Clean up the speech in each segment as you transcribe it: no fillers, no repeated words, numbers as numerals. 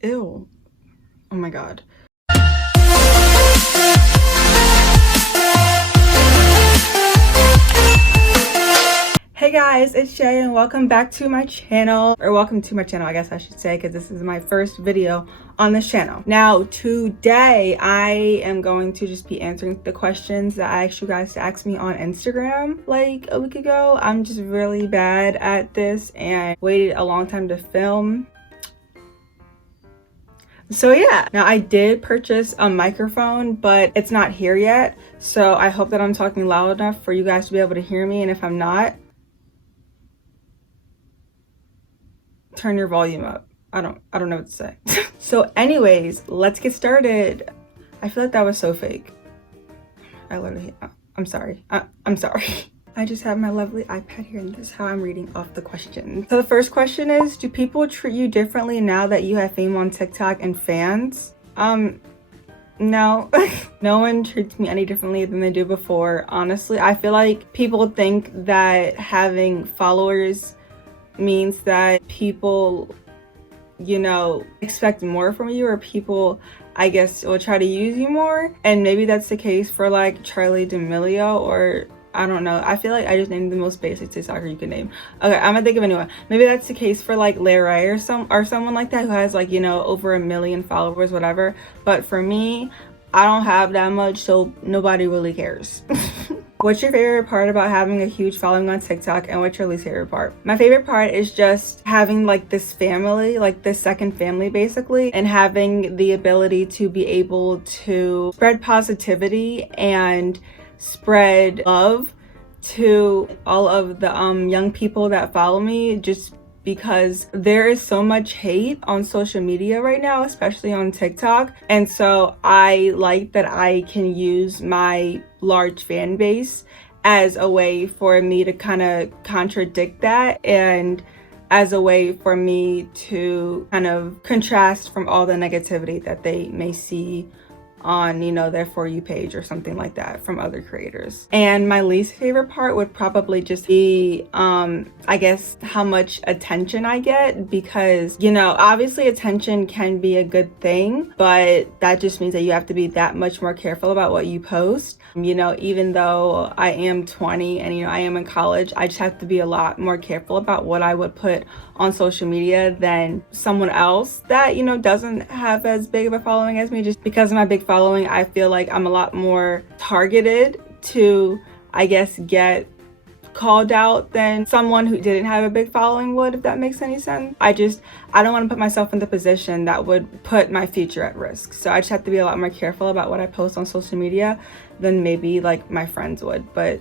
Ew. Oh my god. Hey guys, it's Shay and welcome back to my channel, or welcome to my channel I guess I should say, because this is my first video on this channel. Now today I am going to just be answering the questions that I asked you guys to ask me on Instagram like a week ago. I'm just really bad at this and waited a long time to film. So yeah, now I did purchase a microphone, but it's not here yet. So I hope that I'm talking loud enough for you guys to be able to hear me, and if I'm not, turn your volume up. I don't know what to say. So anyways, let's get started. I feel like that was so fake. I'm sorry. I'm sorry. I just have my lovely iPad here and this is how I'm reading off the questions. So the first question is, do people treat you differently now that you have fame on TikTok and fans? No. No one treats me any differently than they do before. Honestly, I feel like people think that having followers means that people, you know, expect more from you, or people, I guess, will try to use you more. And maybe that's the case for like Charlie D'Amelio, or I don't know. I feel like I just named the most basic TikToker you can name. Okay, I'm gonna think of anyone. Maybe that's the case for like Larry or someone like that who has like, you know, over 1 million followers, whatever. But for me, I don't have that much, so nobody really cares. What's your favorite part about having a huge following on TikTok, and what's your least favorite part? My favorite part is just having like this family, like this second family basically, and having the ability to be able to spread positivity and spread love to all of the young people that follow me, just because there is so much hate on social media right now, especially on TikTok. And so I like that I can use my large fan base as a way for me to kind of contradict that, and as a way for me to kind of contrast from all the negativity that they may see on, you know, their For You page or something like that from other creators. And my least favorite part would probably just be I guess how much attention I get, because, you know, obviously attention can be a good thing, but that just means that you have to be that much more careful about what you post. You know, even though I am 20 and, you know, I am in college, I just have to be a lot more careful about what I would put on social media than someone else that, you know, doesn't have as big of a following as me. Just because of my big following, I feel like I'm a lot more targeted to, I guess, get called out than someone who didn't have a big following would, if that makes any sense. I don't want to put myself in the position that would put my future at risk. So I just have to be a lot more careful about what I post on social media than maybe like my friends would, but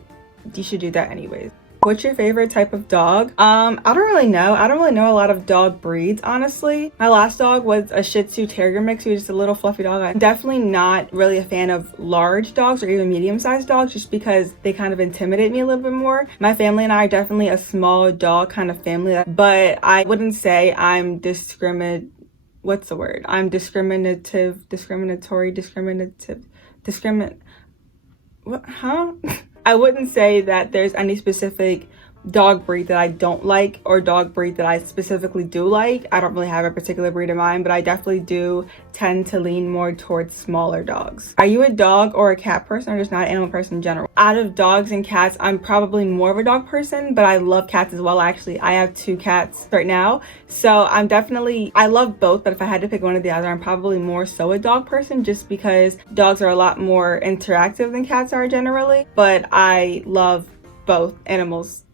you should do that anyways. What's your favorite type of dog? I don't really know. I don't really know a lot of dog breeds, honestly. My last dog was a Shih Tzu Terrier mix. He was just a little fluffy dog. I'm definitely not really a fan of large dogs or even medium-sized dogs, just because they kind of intimidate me a little bit more. My family and I are definitely a small dog kind of family, but I wouldn't say I'm I wouldn't say that there's any specific dog breed that I don't like or dog breed that I specifically do like. I don't really have a particular breed in mind, but I definitely do tend to lean more towards smaller dogs. Are you a dog or a cat person, or just not an animal person in general? Out of dogs and cats, I'm probably more of a dog person, but I love cats as well. Actually, I have 2 cats right now, so I love both, but if I had to pick one or the other, I'm probably more so a dog person, just because dogs are a lot more interactive than cats are generally, but I love both animals.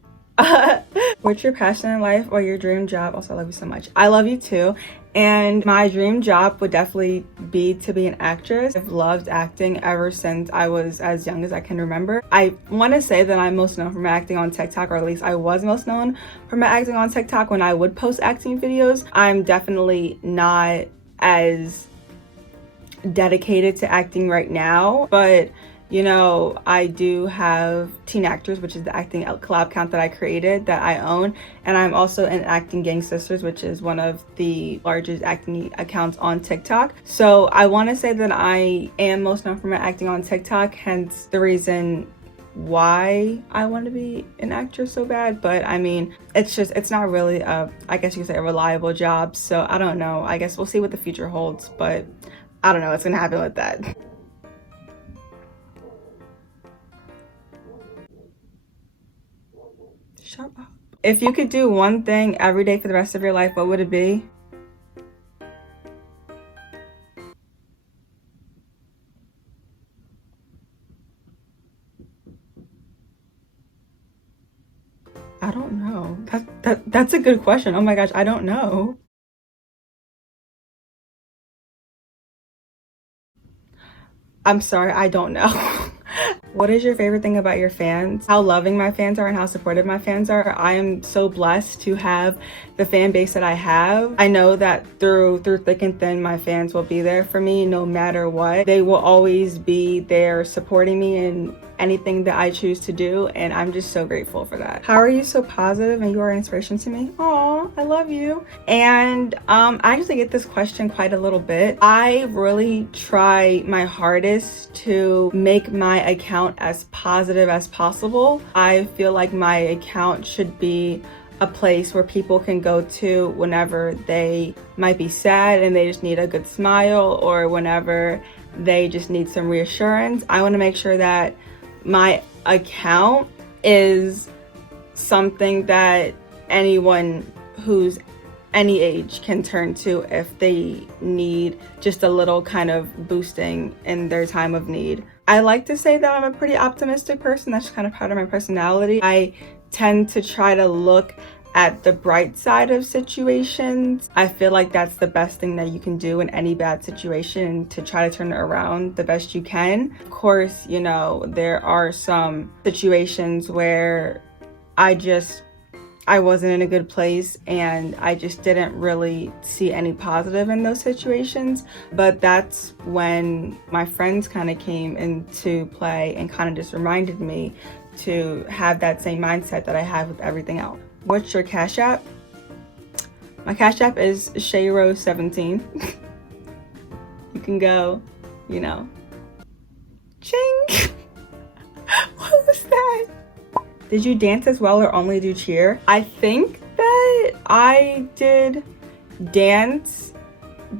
What's your passion in life or your dream job? Also, I love you so much. I love you too. And my dream job would definitely be to be an actress. I've loved acting ever since I was as young as I can remember. I want to say that I'm most known for my acting on TikTok, or at least I was most known for my acting on TikTok when I would post acting videos. I'm definitely not as dedicated to acting right now, but you know, I do have Teen Actors, which is the acting collab account that I created that I own, and I'm also in Acting Gang Sisters, which is one of the largest acting accounts on TikTok. So I want to say that I am most known for my acting on TikTok, hence the reason why I want to be an actor so bad, but I mean, it's not really I guess you could say a reliable job, so I don't know. I guess we'll see what the future holds, but I don't know what's gonna happen with that. Shut up. If you could do one thing every day for the rest of your life, what would it be? I don't know. That's a good question. Oh my gosh, I don't know. I'm sorry, I don't know. What is your favorite thing about your fans? How loving my fans are and how supportive my fans are. I am so blessed to have the fan base that I have. I know that through thick and thin, my fans will be there for me no matter what. They will always be there supporting me in anything that I choose to do, and I'm just so grateful for that. How are you so positive and you are an inspiration to me? Aw, I love you. And I actually get this question quite a little bit. I really try my hardest to make my account as positive as possible. I feel like my account should be a place where people can go to whenever they might be sad and they just need a good smile, or whenever they just need some reassurance. I want to make sure that my account is something that anyone who's any age can turn to if they need just a little kind of boosting in their time of need. I like to say that I'm a pretty optimistic person. That's kind of part of my personality. I tend to try to look at the bright side of situations. I feel like that's the best thing that you can do in any bad situation, to try to turn it around the best you can. Of course, you know, there are some situations where I wasn't in a good place and I just didn't really see any positive in those situations. But that's when my friends kind of came into play and kind of just reminded me to have that same mindset that I have with everything else. What's your Cash App? My Cash App is ShalynRose 17. You can go, you know, ching. What was that? Did you dance as well or only do cheer? I think that I did dance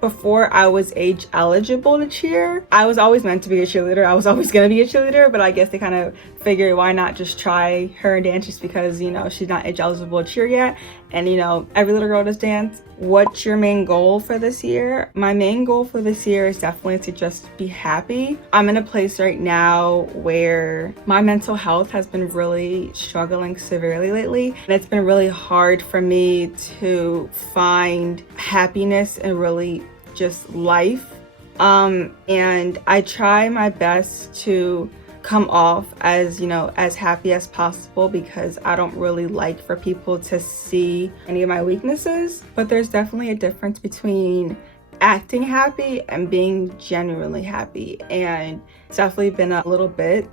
before I was age eligible to cheer. I was always meant to be a cheerleader. I was always gonna be a cheerleader, but I guess they kind of figured why not just try her and dance, just because, you know, she's not age eligible to cheer yet. And, you know, every little girl does dance. What's your main goal for this year? My main goal for this year is definitely to just be happy. I'm in a place right now where my mental health has been really struggling severely lately. And it's been really hard for me to find happiness and really just life. And I try my best to come off as, you know, as happy as possible, because I don't really like for people to see any of my weaknesses. But there's definitely a difference between acting happy and being genuinely happy, and it's definitely been a little bit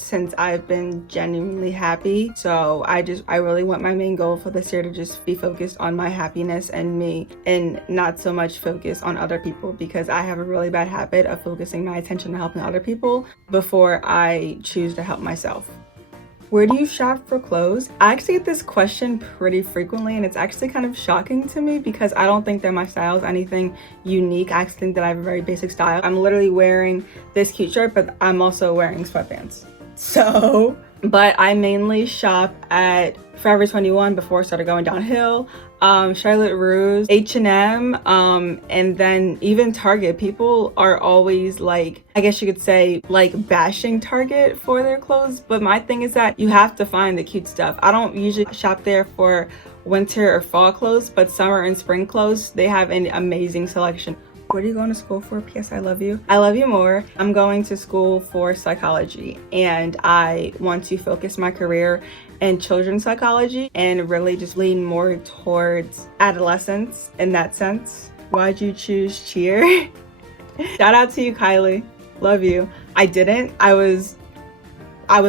since I've been genuinely happy. So I really want my main goal for this year to just be focused on my happiness and me, and not so much focus on other people, because I have a really bad habit of focusing my attention on helping other people before I choose to help myself. Where do you shop for clothes? I actually get this question pretty frequently, and it's actually kind of shocking to me because I don't think that my style is anything unique. I actually think that I have a very basic style. I'm literally wearing this cute shirt, but I'm also wearing sweatpants. So, but I mainly shop at Forever 21 before it started going downhill, ShalynRose, H&M, and then even Target. People are always like, I guess you could say, like bashing Target for their clothes, but my thing is that you have to find the cute stuff. I don't usually shop there for winter or fall clothes, but summer and spring clothes, they have an amazing selection. What are you going to school for? P.S. I love you. I love you more. I'm going to school for psychology, and I want to focus my career in children's psychology and really just lean more towards adolescence in that sense. Why'd you choose cheer? Shout out to you, Kylie. Love you. I didn't. I was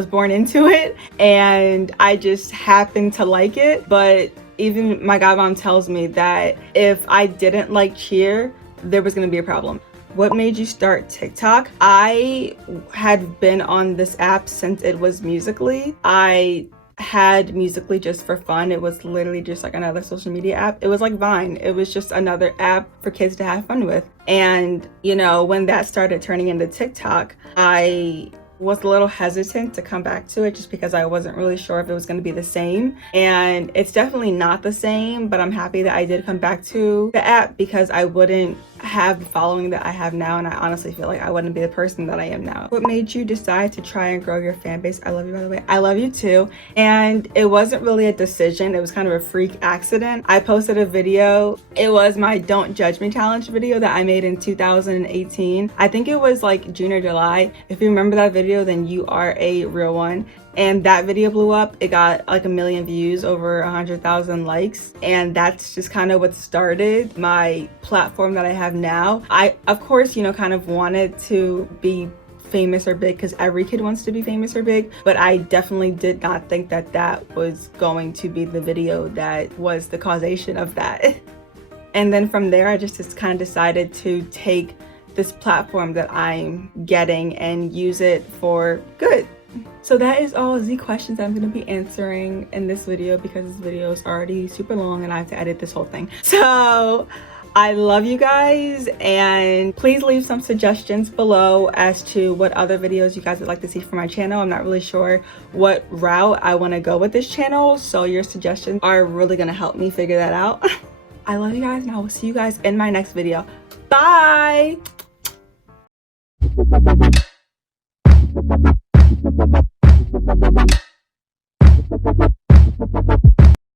born into it, and I just happened to like it. But even my godmom tells me that if I didn't like cheer, there was going to be a problem. What made you start TikTok? I had been on this app since it was Musical.ly. I had Musical.ly just for fun. It was literally just like another social media app. It was like Vine. It was just another app for kids to have fun with. And, you know, when that started turning into TikTok, I was a little hesitant to come back to it just because I wasn't really sure if it was going to be the same. And it's definitely not the same, but I'm happy that I did come back to the app because I wouldn't have the following that I have now, and I honestly feel like I wouldn't be the person that I am now. What made you decide to try and grow your fan base? I love you, by the way. I love you too. And it wasn't really a decision. It was kind of a freak accident. I posted a video. It was my Don't Judge Me challenge video that I made in 2018. I think it was like June or July. If you remember that video, then you are a real one. And that video blew up. It got like 1 million views, over 100,000 likes. And that's just kind of what started my platform that I have now. I, of course, you know, kind of wanted to be famous or big because every kid wants to be famous or big, but I definitely did not think that that was going to be the video that was the causation of that. And then from there, I just kind of decided to take this platform that I'm getting and use it for good. So that is all the questions I'm going to be answering in this video because this video is already super long and I have to edit this whole thing. So I love you guys, and please leave some suggestions below as to what other videos you guys would like to see from my channel. I'm not really sure what route I want to go with this channel, so your suggestions are really going to help me figure that out. I love you guys, and I will see you guys in my next video. Bye!